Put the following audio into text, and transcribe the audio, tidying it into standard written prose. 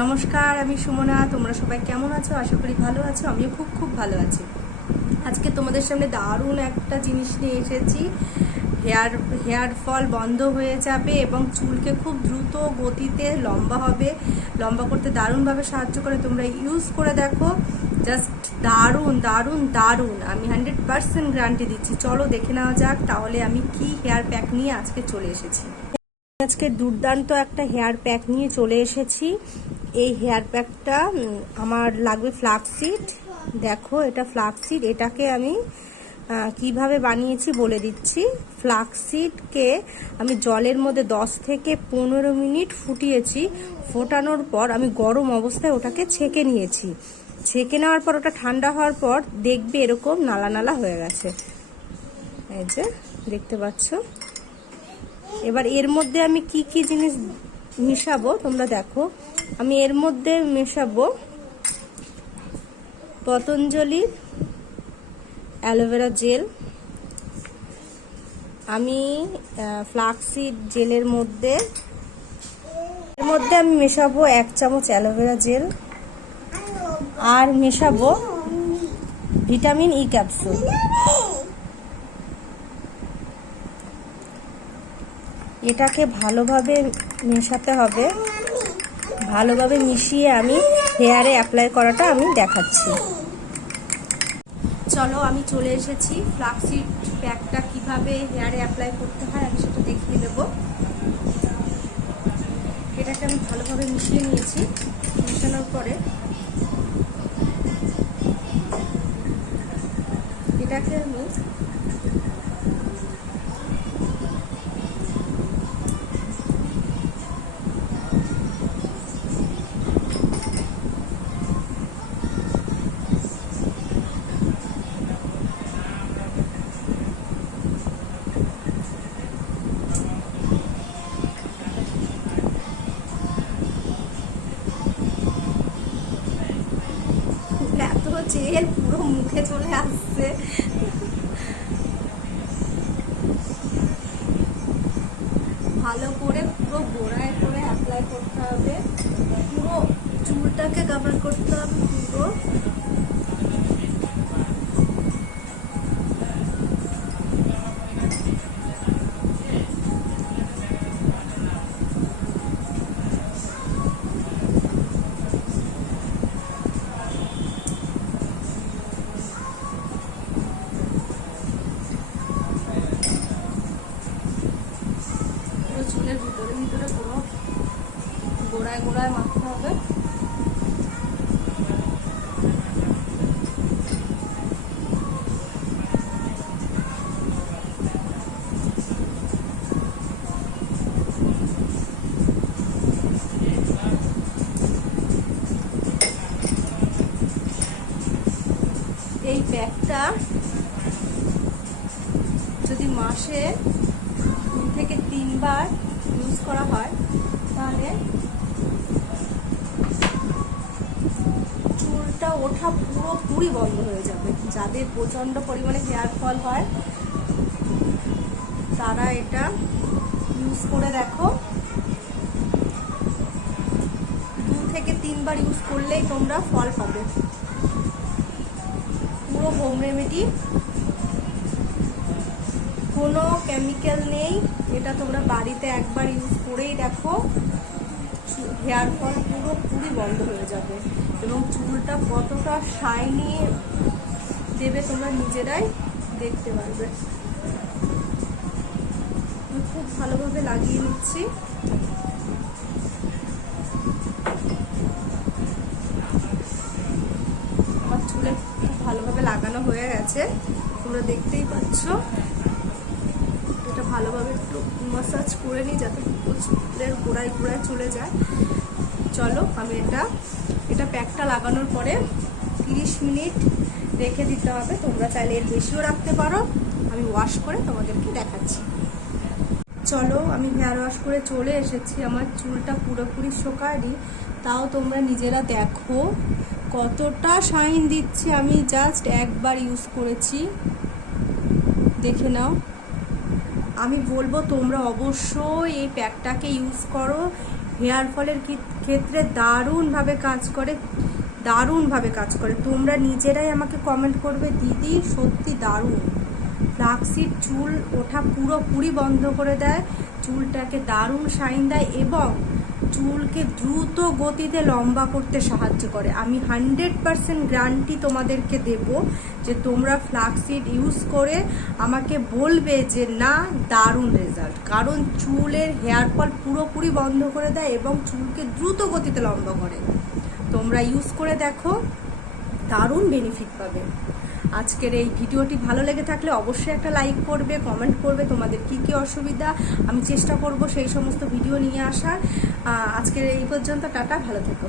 নমস্কার, আমি সুমনা। তোমরা সবাই কেমন আছো? আশা করি ভালো আছো। আমিও খুব খুব ভালো আছি। আজকে তোমাদের সামনে দারুণ একটা জিনিস নিয়ে এসেছি। হেয়ার ফল বন্ধ হয়ে যাবে এবং চুলকে খুব দ্রুত গতিতে লম্বা করতে দারুণভাবে সাহায্য করে। তোমরা ইউজ করে দেখো, জাস্ট দারুণ দারুণ দারুণ। আমি 100% গ্যারান্টি দিচ্ছি। চলো দেখে নেওয়া যাক তাহলে আমি কি হেয়ার প্যাক নিয়ে আজকে চলে এসেছি। আজকে দুর্দান্ত একটা হেয়ার প্যাক নিয়ে চলে এসেছি। এই হেয়ার প্যাকটা আমার লাগবে ফ্লাক্সসিড। দেখো, এটা ফ্লাক্সসিড। এটাকে আমি কিভাবে বানিয়েছি বলে দিচ্ছি। ফ্লাক্সসিডকে আমি জলের মধ্যে 10 থেকে 15 মিনিট ফুটিয়েছি। ফোটানোর পর আমি গরম অবস্থায় ওটাকে ছেঁকে নিয়েছি। ছেঁকে নেওয়ার পর ওটা ঠান্ডা হওয়ার পর দেখবে এরকম নালা নালা হয়ে গেছে। এই যে দেখতে পাচ্ছ। এবার এর মধ্যে আমি কি কি জিনিস মিশাবো তোমরা দেখো। আমি এর মধ্যে মেশাবো পতঞ্জলি অ্যালোভেরা জেল। আমি ফ্লাক্সসিড জেলের মধ্যে আমি মেশাবো 1 চামচ অ্যালোভেরা জেল, আর মেশাবো ভিটামিন ই ক্যাপসুল। এটাকে ভালোভাবে মেশাতে হবে। ভালোভাবে মিশিয়ে আমি হেয়ারে অ্যাপ্লাই করাটা আমি দেখাচ্ছি। চলো, আমি চলে এসেছি। ফ্লাক্সসিড প্যাকটা কিভাবে হেয়ারে অ্যাপ্লাই করতে হয় আমি সেটা দেখিয়ে দেবো। এটাকে আমি ভালোভাবে মিশিয়ে নিয়েছি। মেশানোর পরে এটাকে আমি এত জেল পুরো মুখে চলে আসছে। ভালো করে পুরো গোড়ায় করে অ্যাপ্লাই করতে হবে। পুরো চুলটাকে কভার করতে হবে পুরো। চুলের ভিতরে পুরো গোড়ায় গোড়ায় মাখতে হবে। এই প্যাকটা যদি মাসে 2 থেকে 3 বার ইউজ করা হয় তাহলে চুলটা ওঠা পুরোপুরি বন্ধ হয়ে যাবে। যাদের প্রচণ্ড পরিমাণে হেয়ার ফল হয় তারা এটা ইউজ করে দেখো। 2 থেকে 3 বার ইউজ করলেই তোমরা ফল পাবে। পুরো হোম রেমেডি, কোনো কেমিক্যাল নেই। এটা তোমরা বাড়িতে একবার ইউজ করেই দেখো, হেয়ার ফল পুরোপুরি বন্ধ হয়ে যাবে এবং চুলটা কতটা শাইনি দেবে তোমরা নিজেরাই দেখতে পারবে। আমি খুব ভালোভাবে লাগিয়ে নিচ্ছি। আমার চুলে খুব ভালোভাবে লাগানো হয়ে গেছে, তোমরা দেখতেই পাচ্ছ। এটা ভালোভাবে একটু ম্যাসাজ করে নিই যাতে চুলের গোড়ায় গোড়ায় চলে যায়। চলো, আমি এটা প্যাকটা লাগানোর পরে 30 মিনিট রেখে দিতে হবে। তোমরা চাইলে এর বেশিও রাখতে পারো। আমি ওয়াশ করে তোমাদেরকে দেখাচ্ছি। চলো, আমি হেয়ার ওয়াশ করে চলে এসেছি। আমার চুলটা পুরোপুরি শোকায়নি, তাও তোমরা নিজেরা দেখো কতটা শাইন দিচ্ছে। আমি জাস্ট একবার ইউজ করেছি, দেখে নাও। আমি বলবো তোমরা অবশ্যই এই প্যাকটাকে ইউজ করো। হেয়ার ফলের ক্ষেত্রে দারুণভাবে কাজ করে, দারুণভাবে কাজ করে। তোমরা নিজেরাই আমাকে কমেন্ট করবে দিদি সত্যি দারুণ। ফ্লাক্সিড চুল ওঠা পুরোপুরি বন্ধ করে দেয়, চুলটাকে দারুণ শাইন দেয় এবং চুলকে দ্রুত গতিতে লম্বা করতে সাহায্য করে। আমি 100% গ্যারান্টি তোমাদেরকে দেব যে তোমরা ফ্লাক্সিড ইউজ করে আমাকে বলবে যে না দারুণ রেজাল্ট, কারণ চুলের হেয়ার ফল পুরোপুরি বন্ধ করে দেয় এবং চুলকে দ্রুত গতিতে লম্বা করে। তোমরা ইউজ করে দেখো, দারুণ বেনিফিট পাবে। আজকের এই ভিডিওটি ভালো লেগে থাকলে অবশ্যই একটা লাইক করবে, কমেন্ট করবে তোমাদের কি কি অসুবিধা, আমি চেষ্টা করব সেই সমস্ত ভিডিও নিয়ে আসার। আজকের এই পর্যন্ত, টাটা, ভালো থেকো।